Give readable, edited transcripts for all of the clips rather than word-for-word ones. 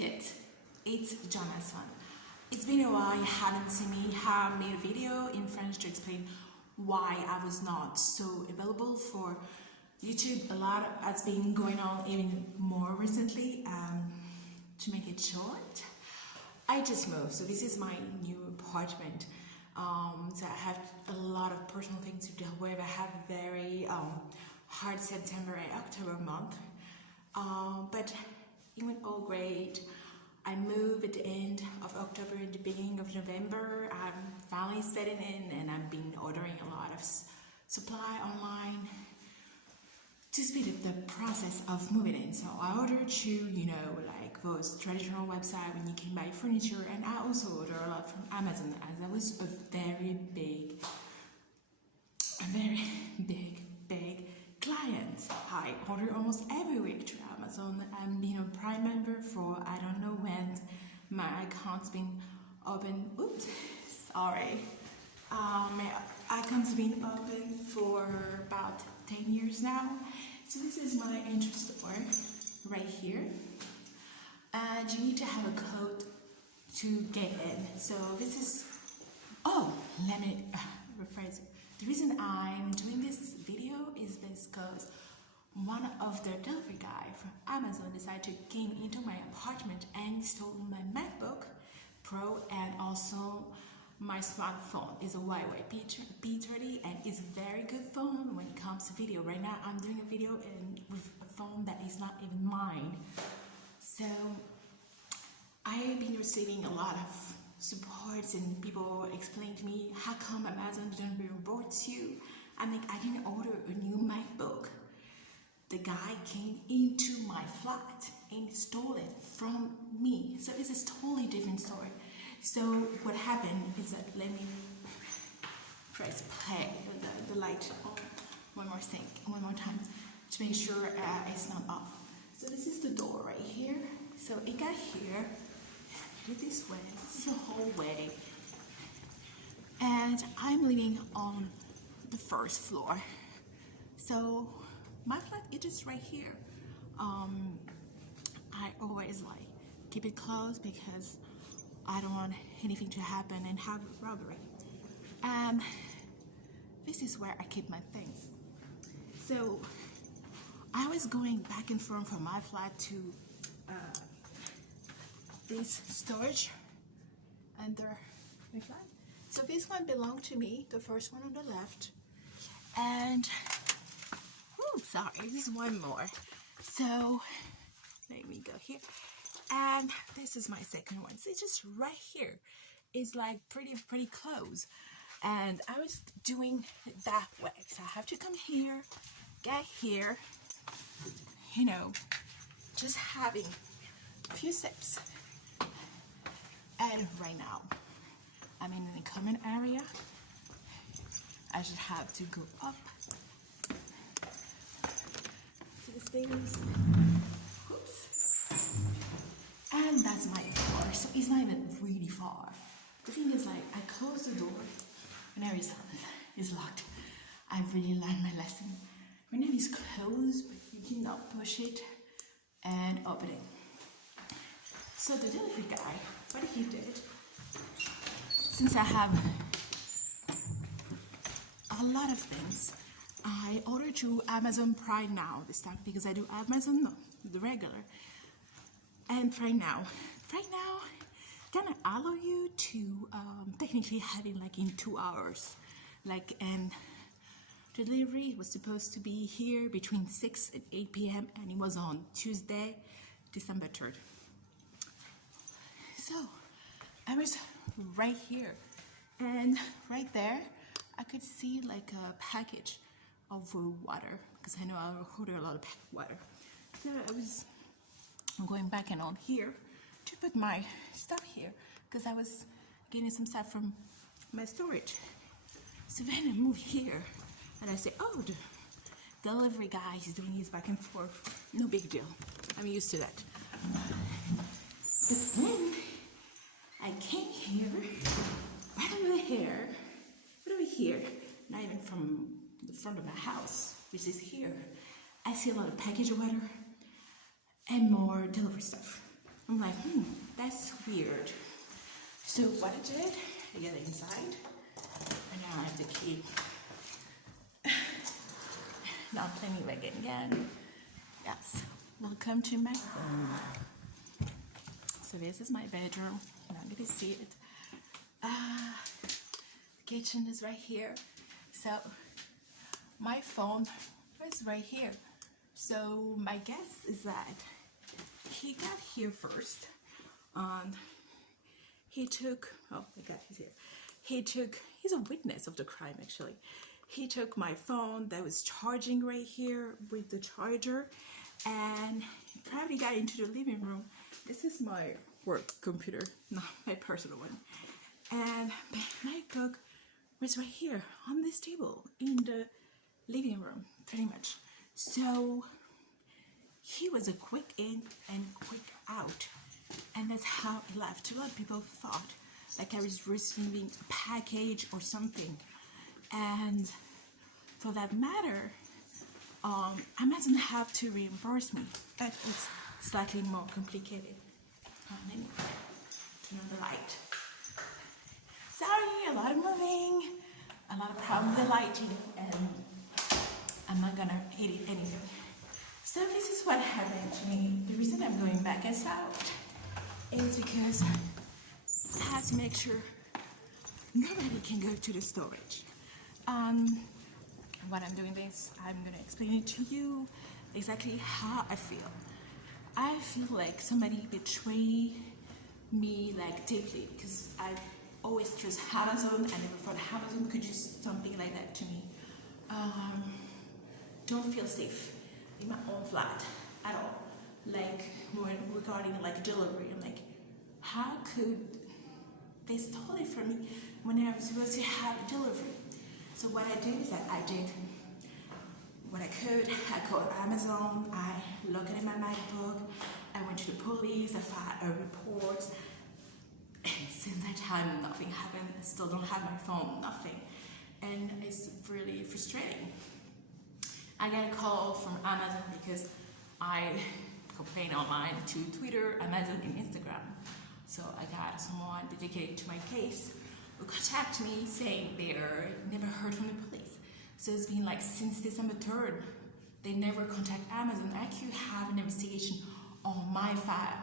it, it's Joana Swan. It's been a while you haven't seen me. Have made a video in French to explain why I was not so available for YouTube. A lot has been going on even more recently. To make it short, I just moved, so this is my new apartment. So I have a lot of personal things to deal with. I have a very hard September and October month, but it went all great. I moved at the end of October and the beginning of November. I'm finally setting in, and I've been ordering a lot of supply online to speed up the process of moving in. So I ordered through, like those traditional websites when you can buy furniture, and I also order a lot from Amazon, as I was a very big client. I order almost every week through Amazon. I'm being a Prime member for I don't know when. My account's been open. Oops, sorry. My account's been open for about 10 years now. So this is my entry store right here, and you need to have a code to get in. So this is, let me rephrase it. The reason I'm doing this video is because one of the delivery guy from Amazon decided to came into my apartment and stole my MacBook Pro and also my smartphone. It's a Huawei P30, and it's a very good phone when it comes to video. Right now I'm doing a video with a phone that is not even mine. So I've been receiving a lot of supports, and people explain to me, how come Amazon didn't report you? I mean, I didn't order a new MacBook. The guy came into my flat and stole it from me. So it's a totally different story. So what happened is that, let me press play, the light on one more time to make sure it's not off. So this is the door right here. So it got here, this way, this is the hallway, and I'm living on the first floor. So my flat is just right here. I always keep it closed because I don't want anything to happen and have robbery. And this is where I keep my things. So I was going back and forth from my flat to this storage under my flat. So this one belonged to me, the first one on the left. And sorry, this is one more. So let me go here. And this is my second one. So it's just right here. It's like pretty close. And I was doing it that way. So I have to come here, get here, just having a few steps. And right now, I'm in the common area. I just have to go up to the stairs. Oops. And that's my door. So it's not even really far. The thing is, I close the door whenever it's locked. I really learned my lesson. Whenever it's closed, you cannot push it and open it. So the delivery guy, what he did, since I have a lot of things, I ordered through Amazon Prime now this time, because I do Amazon, the regular. And right now can allow you to technically have it in 2 hours. And delivery was supposed to be here between 6 and 8 p.m. and it was on Tuesday, December 3rd. So I was right here, and right there I could see a package of water, because I know I order a lot of water. So I was going back and on here to put my stuff here, because I was getting some stuff from my storage. So then I move here, and I say, the delivery guy is doing his back and forth. No big deal. I'm used to that. But then I came here, right over here, not even from the front of my house, which is here. I see a lot of package of water and more delivery stuff. I'm like, that's weird. So what I did, I get inside, and now I have the key. Not playing with again. Yes, welcome to my home. So this is my bedroom. You're not gonna see it. The kitchen is right here. So my phone is right here. So my guess is that he got here first. He took, oh my God, he's here. He's a witness of the crime actually. He took my phone that was charging right here with the charger, and he probably got into the living room. This is my work computer, not my personal one. And my MacBook was right here on this table in the living room, pretty much. So he was a quick in and quick out, and that's how it left. A lot of people thought like I was receiving a package or something, and for that matter, Amazon have to reimburse me, but it's slightly more complicated. Let me turn on the light. Sorry, a lot of moving, a lot of problems with the lighting, and I'm not gonna edit anything. So this is what happened to me. The reason I'm going back out is because I have to make sure nobody can go to the storage. What I'm doing this, I'm gonna explain it to you exactly how I feel. I feel like somebody betrayed me like deeply, because I always trust Amazon. I never thought Amazon could do something like that to me. Don't feel safe in my own flat at all. Like when regarding like delivery, I'm like, how could they stole it from me when I was supposed to have delivery? So what I did is that I did what I could. I called Amazon, I looked at my MacBook, I went to the police, I filed a report, and since that time nothing happened. I still don't have my phone, nothing. And it's really frustrating. I got a call from Amazon because I complained online to Twitter, Amazon, and Instagram. So I got someone dedicated to my case who contacted me saying they're never heard from the police. So it's been like since December 3rd, they never contact Amazon. I could have an investigation on my file.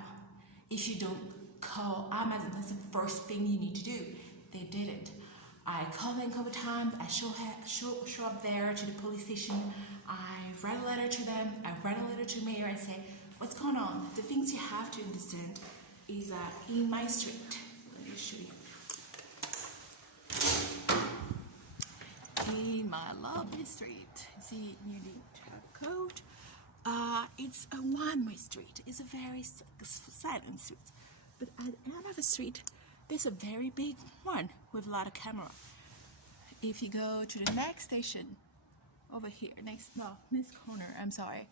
If you don't call Amazon, that's the first thing you need to do. They didn't. I called them a couple times. I show up there to the police station. I write a letter to them. I write a letter to the mayor and say, what's going on? The things you have to understand is that in my street, let me show you. In my lovely street, see, you need a code. It's a one-way street. It's a very silent street. But at the end of the street, there's a very big one with a lot of camera. If you go to the next station, over here, next corner, I'm sorry,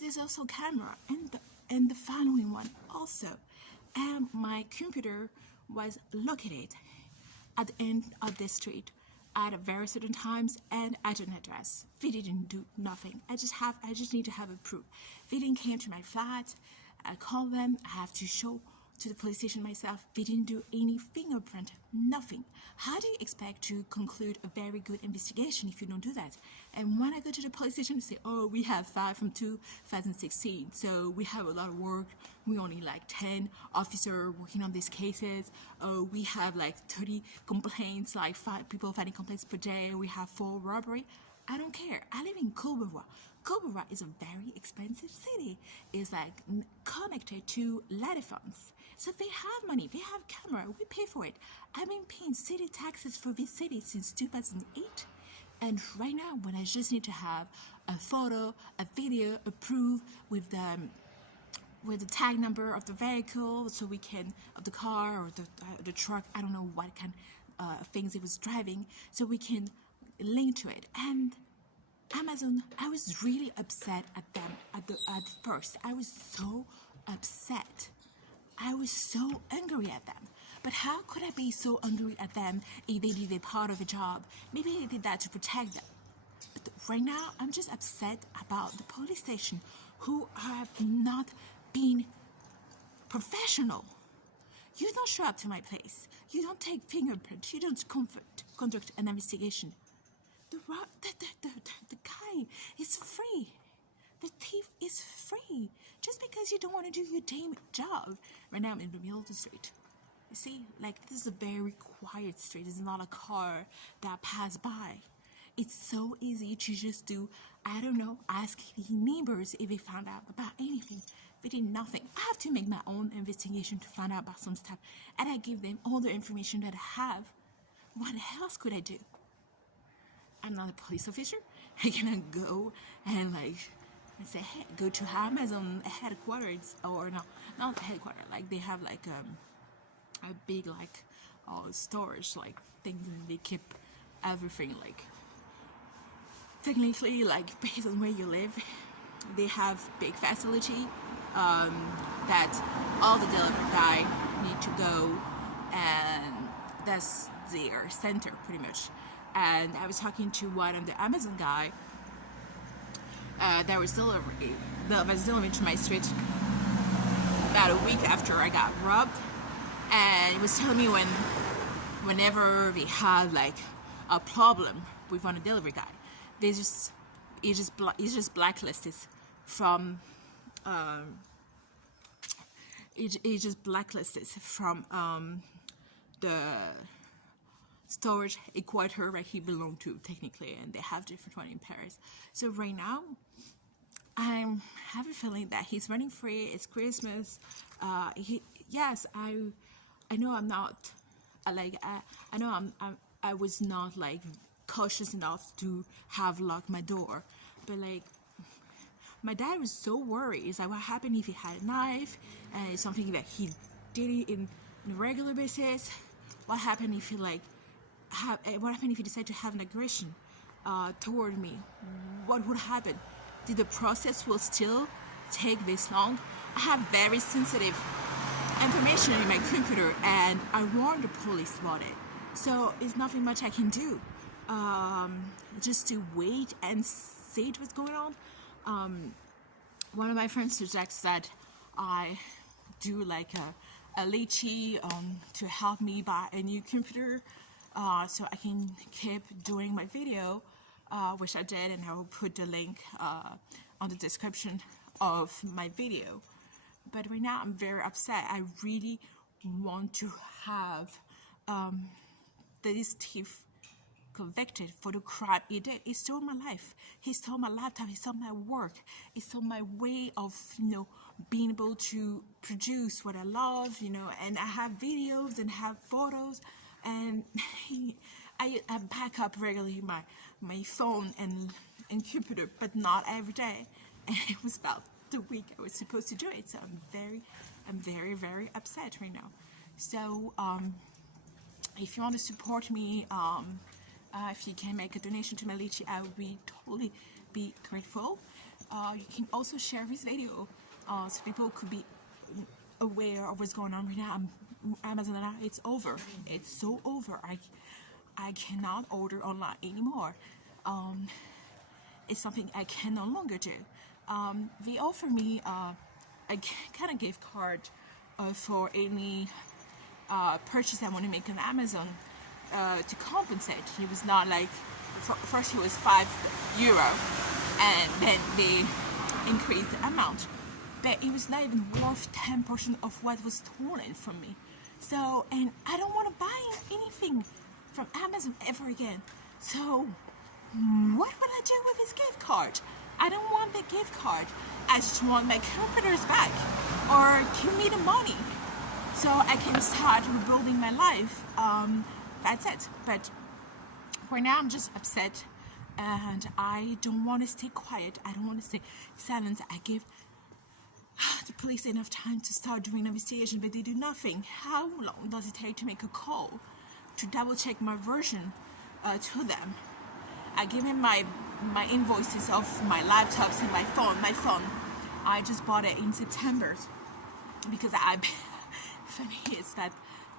there's also camera, and the following one also. And my computer was located at the end of the street at a very certain times and at an address. They didn't do nothing. I just need to have a proof. They didn't came to my flat. I called them. I have to show to the police station myself. They didn't do any fingerprint, nothing. How do you expect to conclude a very good investigation if you don't do that? And when I go to the police station, they say, oh, we have 5 from 2016, so we have a lot of work. We only like 10 officers working on these cases. Oh, we have like 30 complaints, like 5 people filing complaints per day. We have 4 robbery. I don't care. I live in Courbevoie. Courbevoie is a very expensive city. It's like connected to La Défense. So they have money, they have camera, we pay for it. I've been paying city taxes for this city since 2008. And right now, when I just need to have a photo, a video, a proof with the tag number of the vehicle, so we can, of the car or the truck, I don't know what kind of things it was driving, so we can link to it. And Amazon, I was really upset at them at first. I was so upset. I was so angry at them. But how could I be so angry at them if they did their part of the job? Maybe they did that to protect them. But right now, I'm just upset about the police station who have not been professional. You don't show up to my place. You don't take fingerprints. You don't conduct an investigation. The guy is free. The thief is free. Just because you don't want to do your damn job. Right now I'm in the middle of the street. You see, like, this is a very quiet street. It's not a car that passed by. It's so easy to just do, I don't know, ask the neighbors if they found out about anything. They did nothing. I have to make my own investigation to find out about some stuff. And I give them all the information that I have. What else could I do? I'm not a police officer. I cannot go and say, hey, go to Amazon headquarters, or no, not headquarters. Like, they have like a big storage things, and they keep everything technically based on where you live. They have big facility that all the delivery guy need to go, and that's their center pretty much. And I was talking to one of the Amazon guy that was delivering to my street about a week after I got robbed, and he was telling me whenever they have a problem with one of the delivery guy, he just blacklisted from he just blacklisted from the storage headquarters where he belonged to technically, and they have different one in Paris. So right now I have a feeling that he's running free. It's Christmas. Yes, I know I'm not I was not cautious enough to have locked my door, but my dad was so worried. It's what happened if he had a knife, and it's something that he did it in a regular basis. What happened if he what happened if he decided to have an aggression toward me? What would happen? Did the process will still take this long? I have very sensitive information in my computer, and I warned the police about it. So it's nothing much I can do. Just to wait and see what's going on. One of my friends suggests that I do a laisser to help me buy a new computer, so I can keep doing my video, which I did, and I will put the link on the description of my video. But right now I'm very upset. I really want to have this thief convicted for the crime he did. He stole my life. He stole my laptop. He stole my work. He stole my way of, being able to produce what I love, and I have videos and have photos, and I back up regularly my phone and computer, but not every day. And it was about the week I was supposed to do it, so I'm very, very upset right now. So if you want to support me, if you can make a donation to my laisser, I would totally be grateful. You can also share this video so people could be aware of what's going on right now. Amazon, it's over. It's so over. I cannot order online anymore. It's something I can no longer do. They offer me a kind of gift card for any purchase I want to make on Amazon to compensate. It was not first it was €5, and then they increased the amount, but it was not even worth 10% of what was stolen from me. So, and I don't want to buy anything from Amazon ever again. So what will I do with this gift card? I don't want the gift card. I just want my computers back, or give me the money so I can start rebuilding my life. That's it. But right now I'm just upset, and I don't want to stay quiet. I don't want to stay silent. I give the police enough time to start doing an investigation, but they do nothing. How long does it take to make a call to double check my version to them? I give him my invoices of my laptops and my phone. My phone, I just bought it in September because funny is that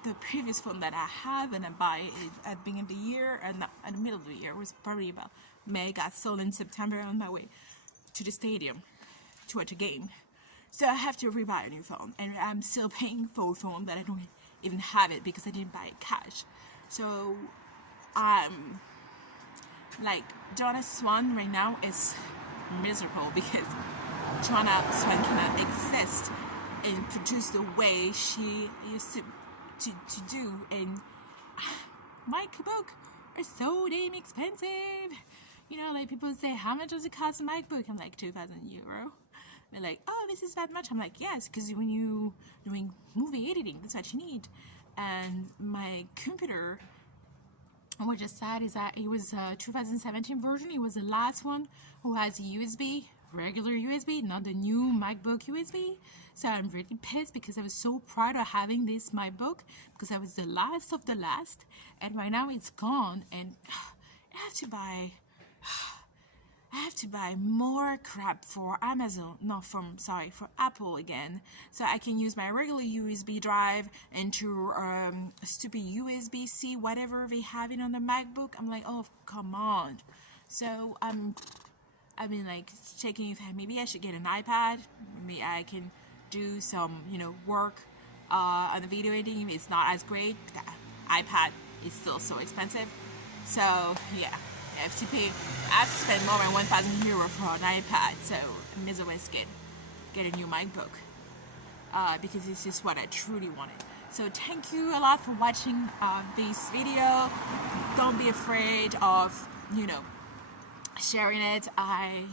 the previous phone that I have and I buy it at the beginning of the year and at the middle of the year was probably about May, got sold in September on my way to the stadium to watch a game. So I have to rebuy a new phone, and I'm still paying for a phone that I don't even have it because I didn't buy it cash. So like Joana Swan right now is miserable because Joana Swan cannot exist and produce the way she used to do. And MacBook are so damn expensive. You know, like people say, how much does it cost a MacBook? I'm like, €2,000. They're like, oh, this is that much. I'm like, yes, because when you doing movie editing, that's what you need. And my computer, what just sad is that it was a 2017 version. It was the last one who has USB, regular USB, not the new MacBook USB. So I'm really pissed because I was so proud of having this MacBook because I was the last of the last, and right now it's gone, and I have to buy more crap for Amazon, for Apple again, so I can use my regular USB drive into stupid USB-C, whatever they have it on the MacBook. I'm like, oh, come on. So I've been like checking if maybe I should get an iPad. Maybe I can do some, work on the video editing. It's not as great. The iPad is still so expensive. So yeah. I have to spend more than €1,000 for an iPad, so I may as well get a new MacBook because this is what I truly wanted. So thank you a lot for watching this video. Don't be afraid of, sharing it. I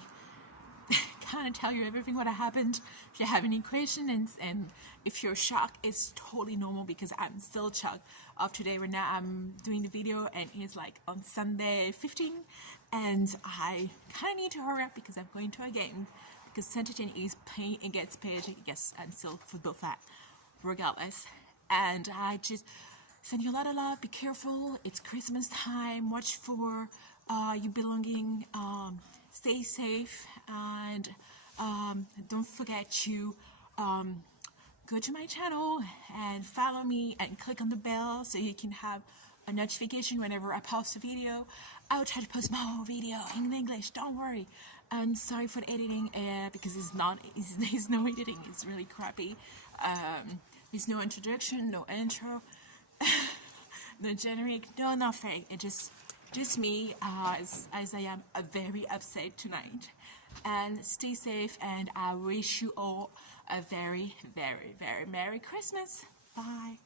kind of tell you everything what happened. If you have any questions and if you're shocked, it's totally normal because I'm still shocked of today. Right now I'm doing the video and it's like on Sunday 15, and I kind of need to hurry up because I'm going to a game because Saint-Etienne is playing against PSG. Yes, I'm still football fan regardless. And I just send you a lot of love. Be careful. It's Christmas time. Watch for your belonging. Stay safe, and don't forget to go to my channel and follow me and click on the bell so you can have a notification whenever I post a video. I'll try to post more video in English, don't worry. I'm sorry for the editing because there's no editing, it's really crappy. There's no introduction, no intro, no generic, no nothing. It's just me as I am very upset tonight. And stay safe, and I wish you all a very, very, very Merry Christmas. Bye.